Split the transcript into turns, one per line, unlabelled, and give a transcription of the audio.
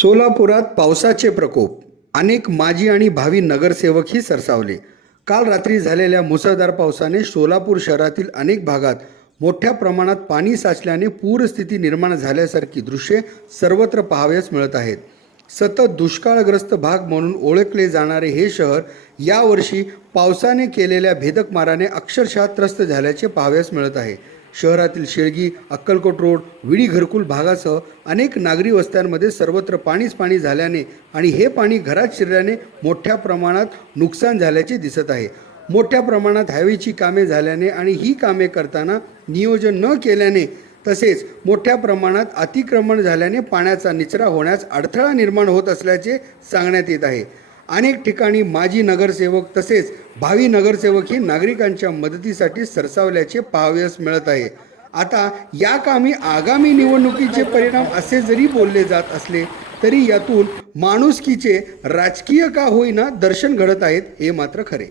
सोलापुरात पावसाचे प्रकोप. अनेक माजी आणि भावी नगरसेवकही सरसावले. काल रात्री झालेल्या मुसळधार पावसाने सोलापूर शहरातील अनेक भागात मोठ्या प्रमाणात पाणी साचल्याने पूरस्थिती निर्माण झाल्यासारखी दृश्ये सर्वत्र पाहावयास मिळत आहेत. सतत दुष्काळग्रस्त भाग म्हणून ओळखले जाणारे हे शहर यावर्षी पावसाने केलेल्या भेदक माराने अक्षरशः त्रस्त झाल्याचे पाहावयास मिळत आहे. शहरातील शेळगी अक्कलकोट रोड विडी घरकुल भागासह अनेक नागरी वस्त्यांमध्ये सर्वत्र पाणीच पाणी झाल्याने आणि हे पाणी घरात शिरल्याने मोठ्या प्रमाणात नुकसान झाल्याचे दिसत आहे. मोठ्या प्रमाणात हायवेची कामे झाल्याने आणि ही कामे करताना नियोजन न केल्याने तसेच मोठ्या प्रमाणात अतिक्रमण झाल्याने पाण्याचा निचरा होण्यास अडथळा निर्माण होत असल्याचे सांगण्यात येत आहे. अनेक ठिकाणी माजी नगरसेवक तसेच भावी नगरसेवक ही नागरिकांच्या मदतीसाठी सरसावल्याचे पाहावयास मिळत आहे. आता या कामी आगामी निवडणुकीचे परिणाम असे जरी बोलले जात असले तरी यातून माणुसकीचे राजकीय का होईना दर्शन घडत आहेत हे मात्र खरे.